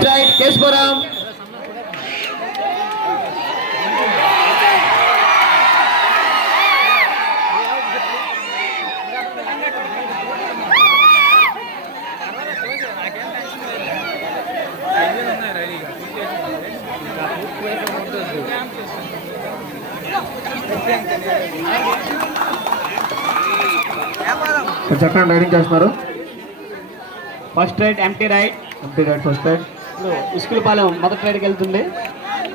First right Keshapuram. చెప్పండి raiding చేస్తున్నారు. First right ఎంటీ రైట్ ఫస్ట్ రైడ్ ఇస్కులపాలెం మొదటి రైడ్కి వెళ్తుంది.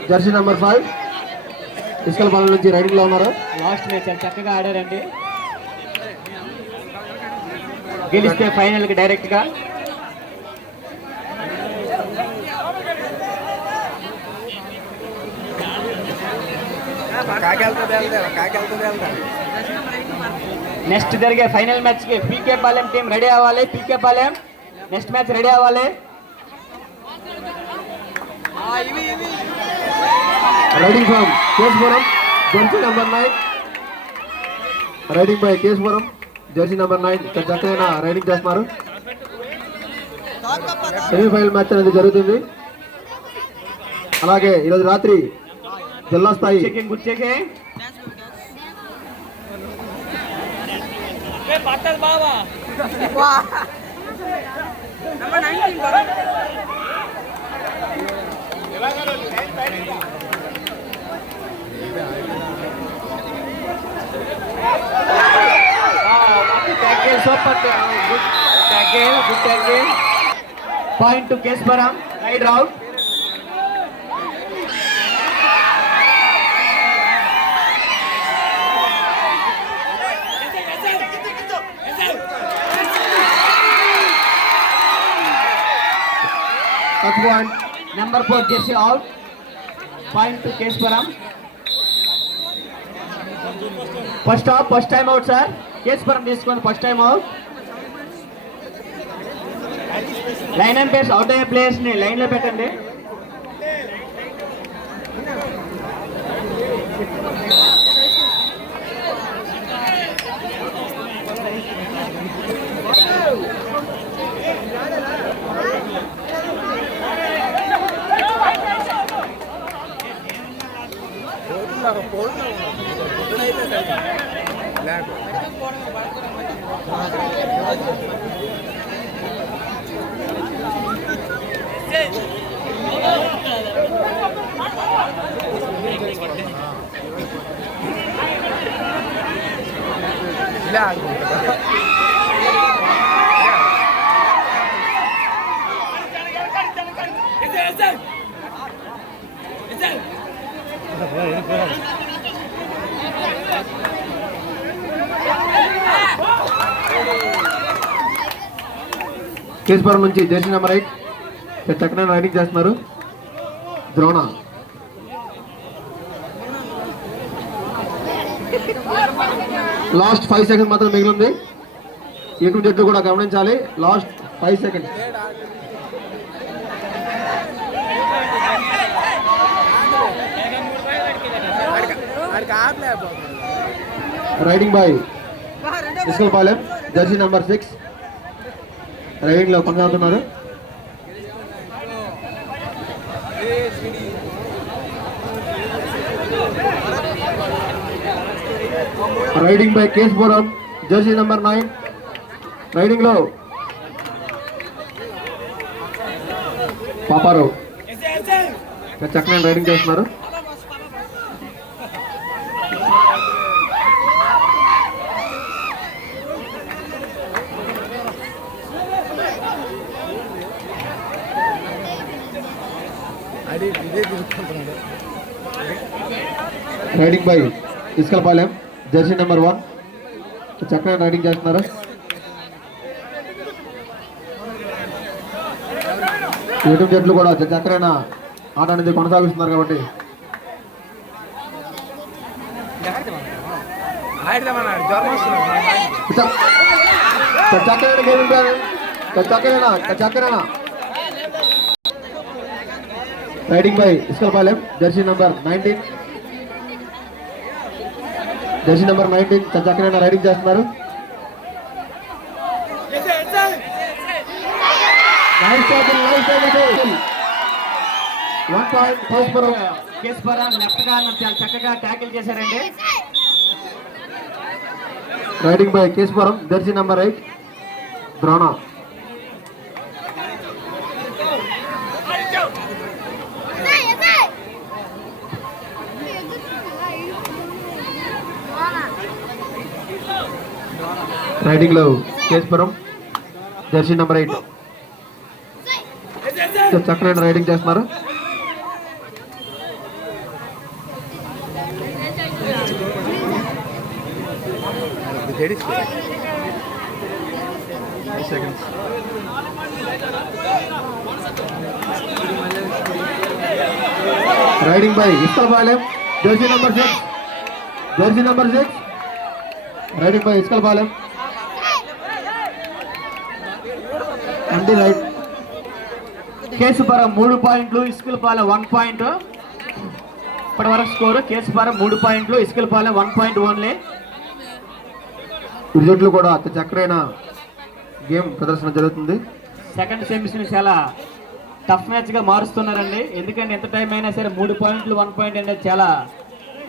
జెర్సీ నెంబర్ 5 ఇస్కలపాలెం నుంచి రైడింగ్ లో ఉన్నారు. లాస్ట్ మ్యాచ్ చాలా చక్కగా ఆడారండి. గెలిస్తే ఫైనల్ కి డైరెక్ట్ గా. నెక్స్ట్ జరిగే ఫైనల్ మ్యాచ్ కి పీకే పాలెం టీం రెడీ అవ్వాలి. PK Palem next match ready అవ్వాలి. Raiding from Keshapuram jersey number 9 raiding by Keshapuram jersey number 9 చక్కగా రైడింగ్ చేస్తున్నారు. సెమీఫైనల్ మ్యాచ్ అనేది జరుగుతుంది. అలాగే ఈరోజు రాత్రి జిల్లా స్థాయి పాయింట్ టు కేశపురం. రైడ్ రౌట్. Number 4 jersey out. Point to Keshapuram. First time out sir. Keshapuram తీసుకొని first time out. Line and పేస్ అవుట్ అయ్యే ప్లేయర్స్ ని లైన్ లో పెట్టండి. కేశపురం నుంచి జెర్సీ నెంబర్ 8 చక్కగా రైడింగ్ చేస్తున్నారు. ద్రోణ లాస్ట్ 5 సెకండ్స్ మాత్రం మిగిలింది. ఎటు జట్టు కూడా గమనించాలి. Last 5 seconds. Raiding by Iskalapalem jersey number 6 raiding లో కొనసాగుతున్నారు. Raiding by Keshapuram jersey number 9 raiding లో పాపారావు చక్కగా రైడింగ్ చేస్తున్నారు. Raiding by Iskalapalem jersey number 1 చక్కగా రైడింగ్ చేస్తున్నారు. ఎటు జట్లు కూడా చక్కరైన ఆట అనేది కొనసాగిస్తున్నారు కాబట్టి చక్కరైన raiding by Iskalapalem jersey number 19 చక్కగా రైడింగ్ చేస్తున్నారు. 1 point Kesupuram. Keshapuram left corner చాలా చక్కగా ట్యాకిల్ చేశారండి. Raiding by Kesupuram jersey number 8 Drona. Raiding లో కేసుపురం జెర్సీ నెంబర్ 8 చక్కని రైడింగ్ చేస్తున్నారు. Raiding by Iskalpalem jersey number 6 raiding by Iskalpalem అండి రైట్. కేశపురం 3 పాయింట్లు, ఇస్కిల్పాలెం 1 పాయింట్. ఇప్పటి వరకు స్కోరు కేశపురం 3 పాయింట్లు, ఇస్కిల్పాలెం 1 పాయింట్ ఓన్లీ. ఇరు జట్లు కూడా అతి చక్కరైన గేమ్ ప్రదర్శన జరుగుతుంది. సెకండ్ సెమీస్ ని చాలా టఫ్ మ్యాచ్ గా మారుస్తున్నారండి. ఎందుకంటే ఎంత టైం అయినా సరే 3 పాయింట్లు 1 పాయింట్ అనేది చాలా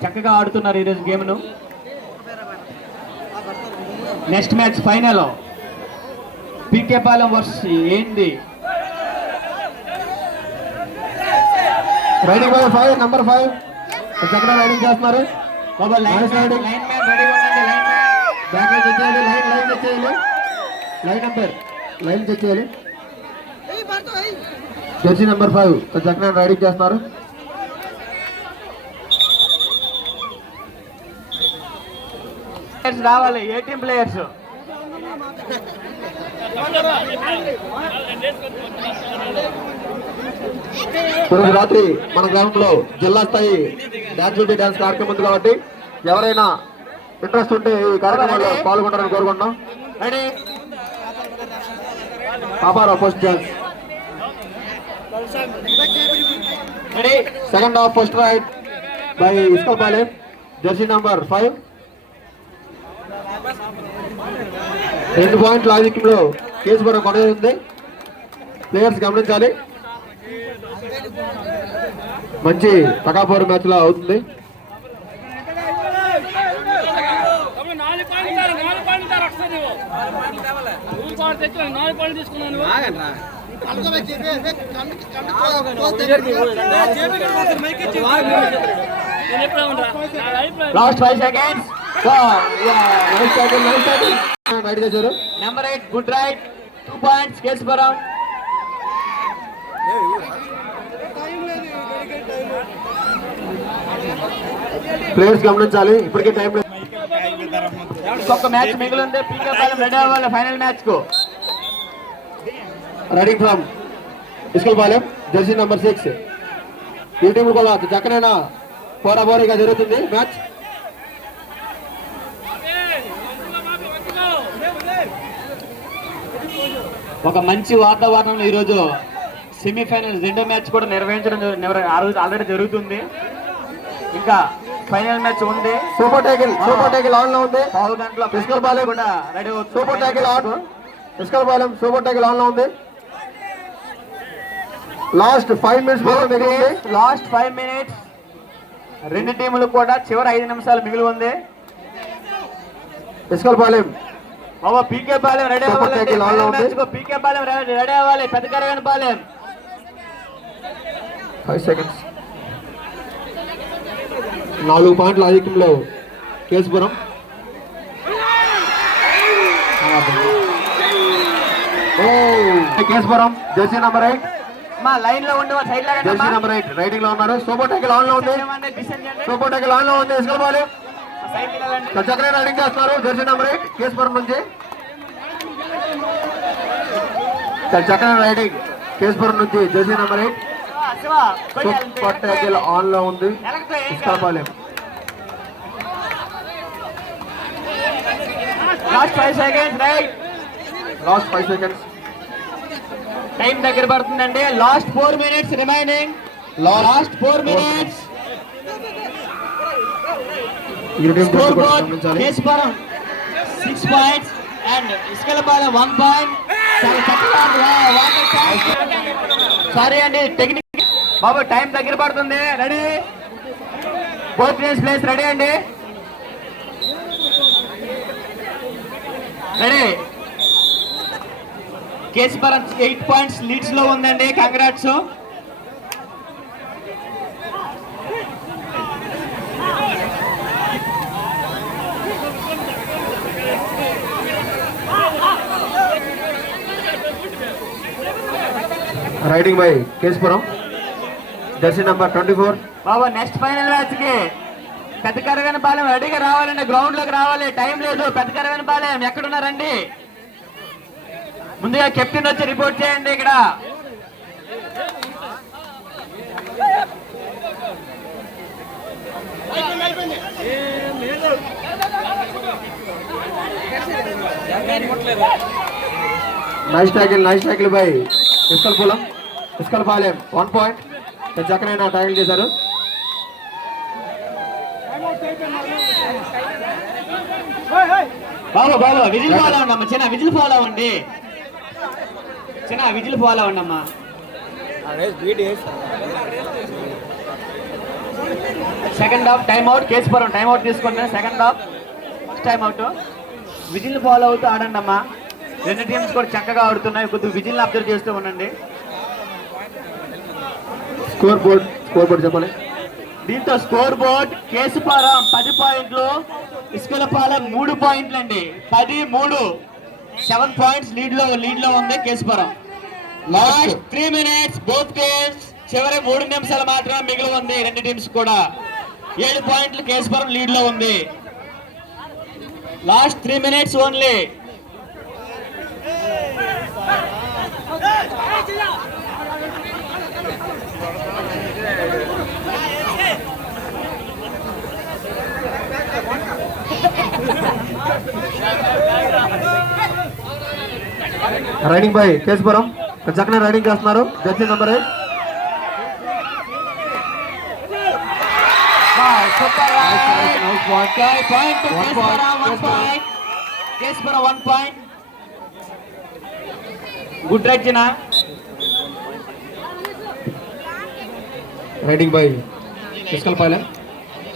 చక్కగా ఆడుతున్నారు ఈరోజు గేమ్ను. Next match final PK Palem versus ఏంది. రైడింగ్ బై 5 నెంబర్ 5 చక్కగా రైడింగ్ చేస్తున్నారు. బాబా లైన్ Nice riding. మ్యాన్ రెడీగా ఉండండి. లైన్ మ్యాన్ బ్యాక్ లైన్ తెచ్చేయాలి. లైన్ తెచ్చేయాలి. లైన్ నెంబర్ లైన్ తెచ్చేయాలి. జెర్సీ నెంబర్ 5 చక్కగా రైడింగ్ చేస్తున్నారు. రావాలి 18 ప్లేయర్స్. ఈరోజు రాత్రి మన గ్రామంలో జిల్లా స్థాయి డ్యాన్స్ కార్యక్రమం ఉంది కాబట్టి ఎవరైనా ఇంట్రెస్ట్ ఉంటే ఈ కార్యక్రమంలో పాల్గొంటారని కోరుకుంటున్నాం. Ready Paparao first chance. Ready second half first raid by Iskalpalem jersey number 5. 2 పాయింట్ల ఆధిక్యంలో కేసుపురం కొనసాగుతుంది. ప్లేయర్స్ గమనించాలి. మంచి టకాపోరు మ్యాచ్ లా అవుతుంది. Last 5 seconds. రైడ్ చేశారు. Number 8 good raid 2 points Keshapuram. Players గమనించాలి. ఇప్పటికే టైం లేదు. ఇంకొక మ్యాచ్ మిగిలింది. పీకే పాలెం రెడీ అవ్వాలి ఫైనల్ మ్యాచ్ కు. Raiding from Iskalpalem jersey number 6. ఈ టీం కూడా చక్కనైనా పోరాపోరీగా జరుగుతుంది మ్యాచ్. ఒక మంచి వాతావరణంలో ఈరోజు సెమీఫైనల్ రెండో మ్యాచ్ కూడా నిర్వహించడం ఆల్రెడీ జరుగుతుంది. ఇంకా ఫైనల్ మ్యాచ్ ఉంది. సూపర్ టైకిల్ ఆన్ లో ఉంది. పావు గంటలో ఇస్కల్పాలెం కూడా రెడీ అవుతుంది. Super tackle on. Iskalpalem super tackle on లో ఉంది. లాస్ట్ 5 మినిట్స్ మిగిలింది. Last 5 minutes. రెండు టీములు కూడా చివరి 5 నిమిషాలు మిగిలి ఉంది. ఇస్కల్పాలెం బాబా PK Palem ready Super tackle all అవ్వాలి. ఉంది. పీకే పాలెం రెడీ అవ్వాలి. పెద్దకరవేణ పాలెం 5 సెకండ్స్. 4 పాయింట్ల ఆధిక్యంలో కేసుపురం. కేసుపురం జెర్సీ నెంబర్ 8 మా లైన్ లో ఉండి సైడ్ జెర్సీ నెంబర్ 8 రైడింగ్ లో ఉన్నారు. సూపర్ టైకిల్ ఆన్ లో ఉంది. సూపర్ టైకిల్ ఆన్ లో ఉంది. ఇస్కల్పాలెం చక్కగా రైడింగ్ చేస్తున్నారు. జెర్సీ నెంబర్ 8 కేసుపురం నుంచి చక్కగా రైడింగ్ కేసుపురం నుంచి jersey number 8 super tackle on లో ఉంది. Iskalpalem last 5 seconds. Right last 5 seconds. Time దగ్గర పడుతుందండి. Last 4 minutes remaining. Last 4 minutes. Score board Keshapuram 6 points and Iskalpalem 1 point. చాలా చక్కగా సారీ అండి టెక్నిక్ బాబు టైం దగ్గర పడుతుంది. Ready, both teams place ready అండి. రెడీ. కేశపురం 8 పాయింట్స్ లీడ్స్ లో ఉందండి. Congrats. Raiding by Keshapuram, jersey number 24. బాబు నెక్స్ట్ ఫైనల్ మ్యాచ్ కి పెద్ద కరగనపాలెం రెడీగా రావాలండి. గ్రౌండ్ లోకి రావాలి, టైం లేదు. పెద్ద కరగనపాలెం ఎక్కడున్నారండి? ముందుగా కెప్టెన్ వచ్చి రిపోర్ట్ చేయండి ఇక్కడ. Nice tackle by Iskalpalem 1 point. చక్కనైనా ట్యాకిల్ చేశారు. బాబు విజిల్ ఫాలో అవ్వండి. చిన్న విజిల్ ఫాలో అవ్వండి. విజిల్ ఫాలో అవ్వండి అమ్మా. Second half time out. Keshapuram time out తీసుకోండి. Second half time out. Whistle follow అవుతూ ఆడండి అమ్మా. రెండు టీమ్స్ కూడా చక్కగా ఆడుతున్నాయి. కొద్దిగా విజిల్ అబ్జర్వ్ చేస్తూ ఉండండి. స్కోర్ బోర్డ్ చెప్పండి. దీంతో స్కోర్ బోర్డ్ కేశపురం 10 పాయింట్లు, ఇస్కలపాలెం 3 పాయింట్లు అండి. 10-3 7 పాయింట్స్ లీడ్ లో ఉంది Keshapuram. Last 3 minutes both teams. చివరి 3 నిమిషాలు మాత్రమే మిగిలి ఉంది. రెండు టీమ్స్ కూడా 7 పాయింట్లు కేశపురం లీడ్ లో ఉంది. Last 3 minutes only. Raiding by Keshapuram, చక్కన రైడింగ్ చేస్తున్నారు. Jersey number 8. Keshapuram 1 point. Good Rachana. Raiding by Iskalpalem.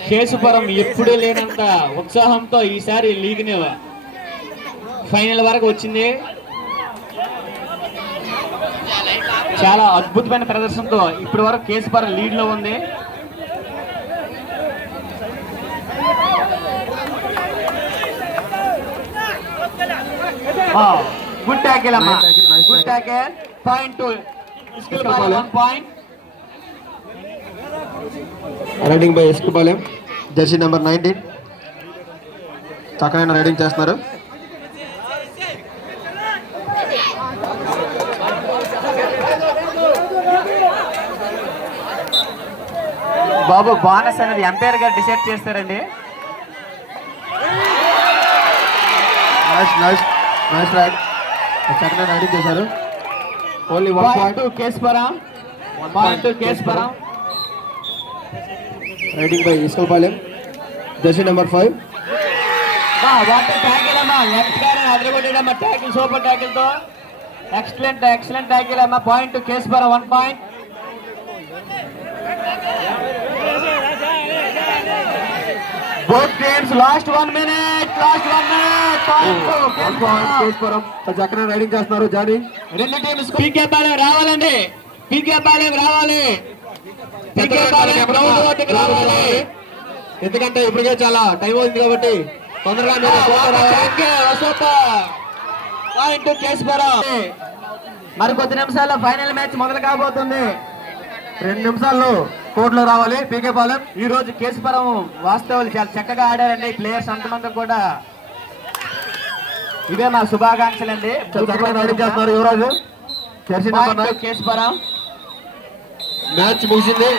Keshapuram ఎప్పుడూ లేనంత ఉత్సాహంతో ఈసారి లీగ్ని ఫైనల్ వరకు వచ్చింది. చాలా అద్భుతమైన ప్రదర్శనతో ఇప్పటి వరకు కేశపురం లీడ్ లో ఉంది. గుడ్ ట్యాకిల్ అమ్మా. Good tackle. Point 1 point. Raiding by Iskalpalem, jersey number 19. చక్కనైన రైడింగ్ చేస్తున్నారు. బాబు బోనస్ అనేది ఎంపైర్ గారు డిసైడ్ చేస్తారండి. Nice raid. చక్కన రైడింగ్ చేశారు. Only 1 point Keshapuram. 1 point Keshapuram. Raiding by Iskalpalem, jersey number 5. Tackle అమ్మా. అదరగొట్టేడమ్మా. ట్యాకిల్ సూపర్ ట్యాకిల్ తో ఎక్సలెంట్ ట్యాకిల్ అమ్మా. Point Keshapuram 1 point. Both teams last 1 minute. Keshapuram చక్కన రైడింగ్ చేస్తున్నారు. జానీ రెండు టీమ్స్ పీకే పాలెం రావాలండి. పీకే పాలెం రావాలి. ఎందుకంటే ఇప్పటికే చాలా టైం అవుతుంది కాబట్టి తొందరగా పాయింట్ కేశపురం. మరి కొద్ది నిమిషాల్లో ఫైనల్ మ్యాచ్ మొదలు కాబోతుంది. 2 నిమిషాల్లో కోర్టులో రావాలి పీకే పాలెం. ఈ రోజు కేశపురం వాస్తవాలు చాలా చక్కగా ఆడారండి. ప్లేయర్స్ అంతమంది కూడా. ఇవే మా శుభాకాంక్షలు అండి. రైడింగ్ చేస్తున్నారు యువరాజు, జెర్సీ నెంబర్ 9. కేశపురం మ్యాచ్ ముగిసింది.